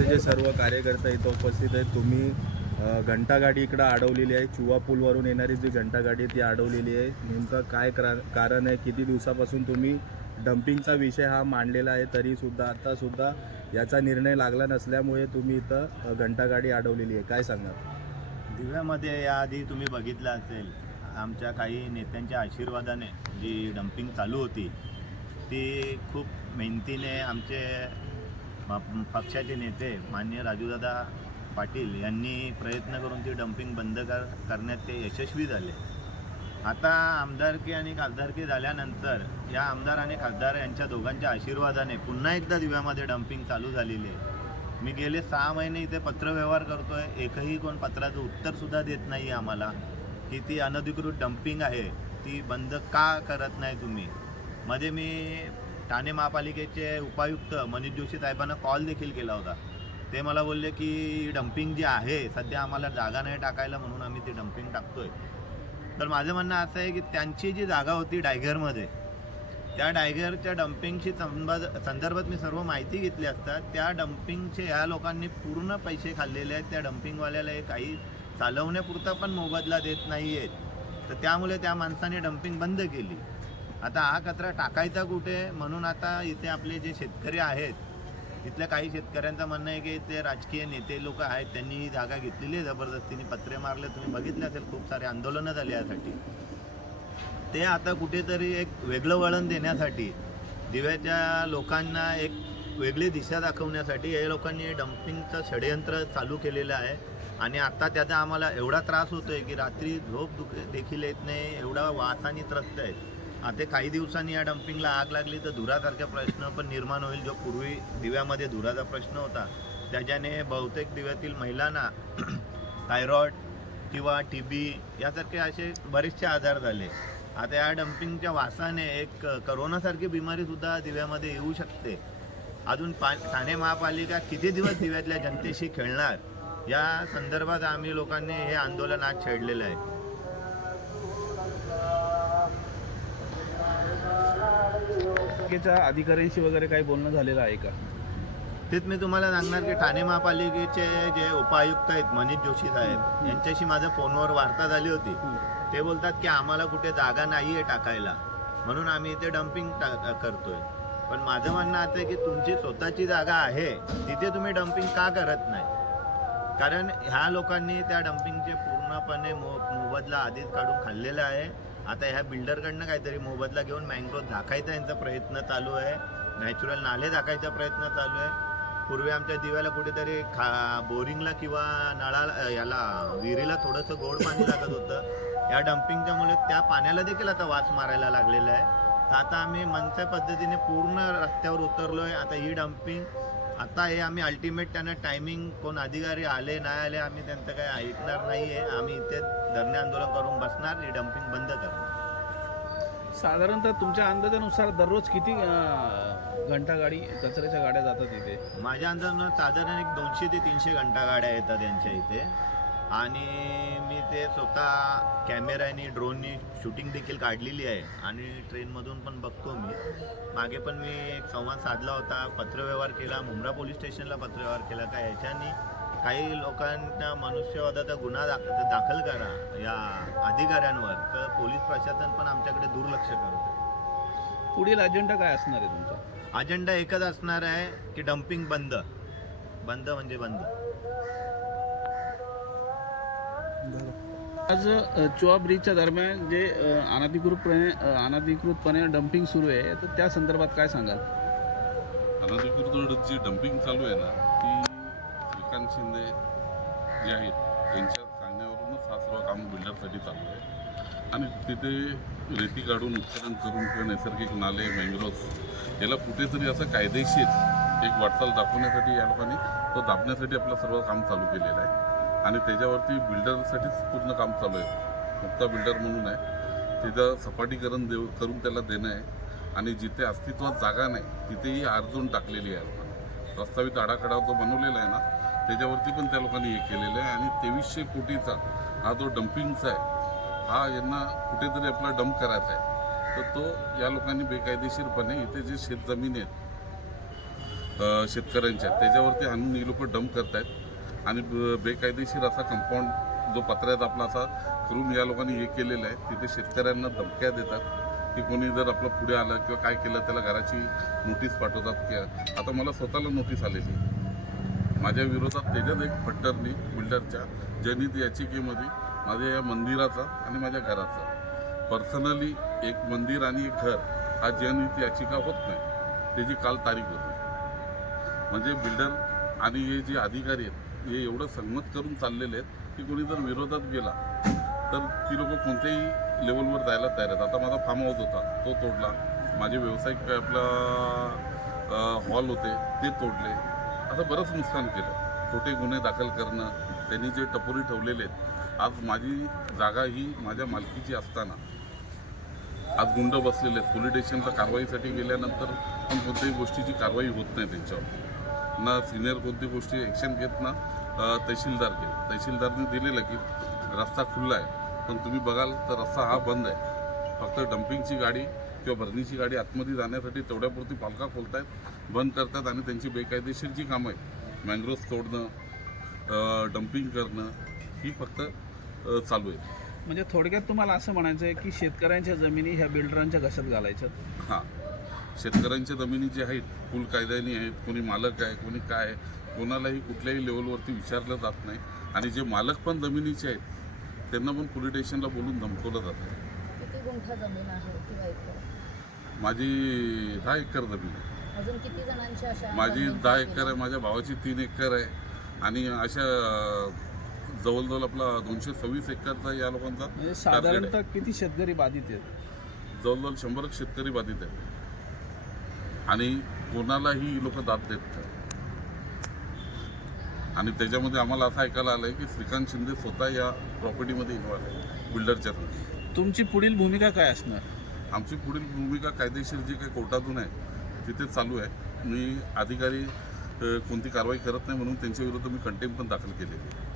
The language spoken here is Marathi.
मनसेचे जे सर्व कार्यकर्ते इथं उपस्थित आहेत तुम्ही घंटागाडी इकडं अडवलेली आहे. चुवा पूलवरून येणारी जी घंटागाडी ती अडवलेली आहे. नेमकं काय करा कारण आहे? किती दिवसापासून तुम्ही डम्पिंगचा विषय हा मांडलेला आहे तरीसुद्धा आत्तासुद्धा याचा निर्णय लागला नसल्यामुळे तुम्ही इथं घंटागाडी अडवलेली आहे. काय सांगणार? दिव्यामध्ये याआधी तुम्ही बघितलं असेल आमच्या काही नेत्यांच्या आशीर्वादाने जी डम्पिंग चालू होती ती खूप मेहनतीने आमचे पक्षाचे नेते माननीय राजूदादा पाटील यांनी प्रयत्न करून ती डम्पिंग बंद कर करण्यात ते यशस्वी झाले. आता आमदारकी आणि खासदारकी झाल्यानंतर या आमदार आणि खासदार यांच्या दोघांच्या आशीर्वादाने पुन्हा एकदा दिव्यामध्ये डम्पिंग चालू झालेली आहे. मी गेले सहा महिने इथे पत्रव्यवहार आहे एकही कोण पत्राचं उत्तर सुद्धा देत नाही आम्हाला. की ती अनधिकृत डम्पिंग आहे ती बंद का करत नाही तुम्ही? मध्ये मी ठाणे महापालिकेचे उपायुक्त मनीष जोशी साहेबांना कॉल देखील केला होता. ते मला बोलले की डम्पिंग जी आहे सध्या आम्हाला जागा नाही टाकायला म्हणून आम्ही ती डम्पिंग टाकतोय. तर माझं म्हणणं असं आहे की त्यांची जी जागा होती डायगरमध्ये त्या डायगरच्या डम्पिंगशी संबंध संदर्भात मी सर्व माहिती घेतली असता त्या डम्पिंगचे ह्या लोकांनी पूर्ण पैसे खाल्लेले आहेत. त्या डम्पिंगवाल्याला हे काही चालवण्यापुरता पण मोबदला देत नाही आहेत तर त्यामुळे त्या माणसाने डम्पिंग बंद केली. आता हा कचरा टाकायचा कुठे? म्हणून आता इथे आपले जे शेतकरी आहेत इथल्या काही शेतकऱ्यांचं म्हणणं आहे की ते राजकीय नेते लोक आहेत त्यांनी ही जागा घेतलेली आहे जबरदस्तीने. पत्रे मारले तुम्ही बघितले असेल खूप सारे आंदोलनं झाली यासाठी. ते आता कुठेतरी एक वेगळं वळण देण्यासाठी दिव्याच्या लोकांना एक वेगळी दिशा दाखवण्यासाठी या लोकांनी डम्पिंगचं षडयंत्र चालू केलेलं आहे. आणि आता त्याचा आम्हाला एवढा त्रास होतोय की रात्री झोप दुख देखील येत नाही एवढा वासाने त्रस्त आहेत आता काही दिवसांनी या डम्पिंगला आग लागली तर धुरासारखा प्रश्न पण निर्माण होईल. जो पूर्वी दिव्यामध्ये धुराचा प्रश्न होता त्याच्याने बहुतेक दिव्यातील महिलांना थायरॉइड किंवा टी बी यासारखे असे बरेचसे आजार झाले. आता या डम्पिंगच्या वासाने एक करोनासारखी बिमारीसुद्धा दिव्यामध्ये येऊ शकते. अजून पा ठाणे महापालिका किती दिवस दिव्यातल्या जनतेशी खेळणार? या संदर्भात आम्ही लोकांनी हे आंदोलन आज छेडलेलं आहे. पालिकेच्या अधिकाऱ्यांशी वगैरे काही बोलणं झालेलं आहे का? तेच मी तुम्हाला सांगणार की ठाणे महापालिकेचे जे उपायुक्त आहेत मनीष जोशी साहेब यांच्याशी माझं फोनवर वार्ता झाली होती. ते बोलतात की आम्हाला कुठे जागा नाही आहे टाकायला. म्हणून आम्ही इथे डम्पिंग टा करतोय. पण माझं म्हणणं असं आहे की तुमची स्वतःची जागा आहे तिथे तुम्ही डम्पिंग का करत नाही? कारण ह्या लोकांनी त्या डम्पिंगचे पूर्णपणे मो मोबदला आधीच काढून खाल्लेला आहे. आता ह्या बिल्डरकडनं काहीतरी मोबदला घेऊन मँग्रोव झाकायचा यांचा प्रयत्न चालू आहे. नॅचरल नाले झाकायचा प्रयत्न चालू आहे. पूर्वी आमच्या दिव्याला कुठेतरी खा बोरिंगला किंवा नळाला याला विहिरीला थोडंसं गोड पाणी लागत होतं. या डम्पिंगच्यामुळे त्या पाण्याला देखील आता वास मारायला लागलेला आहे. तर आता आम्ही मनच्या पद्धतीने पूर्ण रस्त्यावर उतरलो आहे आता ही डम्पिंग आता हे आम्ही अल्टिमेट त्यांना टायमिंग कोण अधिकारी आले नाही आले आम्ही त्यांचं काही ऐकणार नाही आहे आम्ही इथे धरणे आंदोलन करून बसणार ही डम्पिंग बंद करणार. साधारणतः तुमच्या अंदाजानुसार दररोज किती घंटा गाडी कचऱ्याच्या गाड्या जातात इथे? माझ्या अंदाजानं साधारण एक दोनशे ते तीनशे घंटा गाड्या येतात यांच्या इथे. आणि मी ते स्वतः कॅमेऱ्याने ड्रोननी शूटिंग देखील काढलेली आहे. आणि ट्रेनमधून पण बघतो मी. मागे पण मी एक संवाद साधला होता पत्रव्यवहार केला मुंब्रा पोलीस स्टेशनला पत्रव्यवहार केला का याच्यानी काही लोकांना मनुष्यवादाचा गुन्हा दाख दाखल करा या अधिकाऱ्यांवर. तर पोलीस प्रशासन पण आमच्याकडे दुर्लक्ष करत आहे पुढील अजेंडा काय असणार आहे तुमचा? अजेंडा एकच असणार आहे की डम्पिंग बंद. बंद म्हणजे बंद. आज चोआ ब्रिजच्या दरम्यान जे अनधिकृतपणे अनधिकृतपणे डम्पिंग सुरू आहे तर त्या संदर्भात काय सांगाल? अनधिकृत जी डम्पिंग चालू आहे ना ती श्रीकांत शिंदे जे आहेत त्यांच्या सांगण्यावरूनच हा सर्व काम बिल्डरसाठी चालू आहे. आणि तिथे रेती काढून उत्खनन करून किंवा नैसर्गिक नाले मँग्रोव्ह याला कुठेतरी असं कायदेशीर एक वाटचाल दाखवण्यासाठी या लोकांनी तो दाबण्यासाठी आपलं सर्व काम चालू केलेलं आहे. आणि त्याच्यावरती बिल्डरसाठीच पूर्ण काम चालू आहे. मुक्ता बिल्डर म्हणून आहे. तिथं सपाटीकरण देऊ करून त्याला देणं आहे. आणि जिथे अस्तित्वात जागा नाही तिथेही आरजून टाकलेली आहे. लोकांनी प्रस्तावित आडाखडा जो बनवलेला आहे ना त्याच्यावरती पण त्या लोकांनी हे केलेलं आहे. आणि तेवीसशे कोटीचा हा जो डम्पिंगचा आहे हा यांना कुठेतरी आपला डंप करायचा आहे. तर तो या लोकांनी बेकायदेशीरपणे इथे जे शेतजमीन आहेत शेतकऱ्यांच्या त्याच्यावरती आणून ही लोक डंप करतायत. आणि ब- बेकायदेशीर असा कंपाऊंड जो पत्र्यात आपला असा करून या लोकांनी हे केलेलं आहे तिथे शेतकऱ्यांना धमक्या देतात की कोणी जर आपलं पुढे आलं किंवा काय केलं त्याला घराची नोटीस पाठवतात की आता मला स्वतःला नोटीस आलेली आहे. माझ्या विरोधात त्याच्यात एक फट्टरनी बिल्डरच्या जनहित याचिकेमध्ये माझ्या या मंदिराचा आणि माझ्या घराचा. पर्सनली एक मंदिर आणि एक घर हा जनहित याचिका होत नाही. त्याची काल तारीख होती. म्हणजे बिल्डर आणि हे जे अधिकारी आहेत हे एवढं संमत करून चाललेले आहेत की कोणी जर विरोधात गेला तर ती लोक कोणत्याही लेवलवर जायला तयार आहेत. आता माझा फार्म हाऊस होता तो तोडला. माझे व्यावसायिक आपला हॉल होते ते तोडले. आता बरंच नुकसान केलं. खोटे गुन्हे दाखल करणं त्यांनी जे टपोरी ठेवलेले आहेत आज माझी जागा ही माझ्या मालकीची असताना आज गुंड बसलेले आहेत. पोलीस स्टेशनला कारवाईसाठी गेल्यानंतर पण कोणत्याही गोष्टीची कारवाई होत नाही त्यांच्यावर. ना सिनियर कोणती गोष्टी ॲक्शन घेत ना तहसीलदार घेत. तहसीलदारने दिलेलं की रस्ता खुल्ला आहे पण तुम्ही बघाल तर रस्ता हा बंद आहे. फक्त डम्पिंगची गाडी किंवा भरणीची गाडी आतमध्ये जाण्यासाठी तेवढ्यापुरती पालका खोलतायत बंद करतात आणि त्यांची बेकायदेशीर जी कामं आहेत. मँग्रोव्स तोडणं डम्पिंग करणं ही फक्त चालू आहे म्हणजे थोडक्यात तुम्हाला असं म्हणायचं आहे की शेतकऱ्यांच्या जमिनी ह्या बिल्डरांच्या घशात घालायच्या हां. शेतकऱ्यांच्या जमिनी जे आहेत कुल कायद्याने आहेत कोणी मालक आहे कोणी काय आहे कोणालाही कुठल्याही लेवलवरती विचारलं जात नाही. आणि जे मालक पण जमिनीचे आहेत त्यांना पण पोलीस स्टेशनला बोलून धमकवलं जातं किती गुंठा जमीन आहे किंवा एकर माझी दहा एकर जमीन आहे. अजून किती जणांची अशा माझी दहा? एकर आहे माझ्या भावाची तीन एकर आहे. आणि अशा जवळजवळ आपला दोनशे सव्वीस एकरचा या लोकांचा म्हणजे साधारणतः किती शेतकरी बाधित आहेत? जवळजवळ शंभर शेतकरी बाधित आहेत. आणि कोणालाही लोक दाद देत आणि त्याच्यामध्ये आम्हाला असं ऐकायला आलंय की श्रीकांत शिंदे स्वतः या प्रॉपर्टीमध्ये इन्व्हॉल्व आहे बिल्डरच्या तुमची पुढील भूमिका काय असणार? आमची पुढील भूमिका कायदेशीर जी काही कोर्टातून आहे तिथे चालू आहे. मी अधिकारी कोणती कारवाई करत नाही म्हणून त्यांच्याविरुद्ध मी कंटेम पण दाखल केलेली आहे.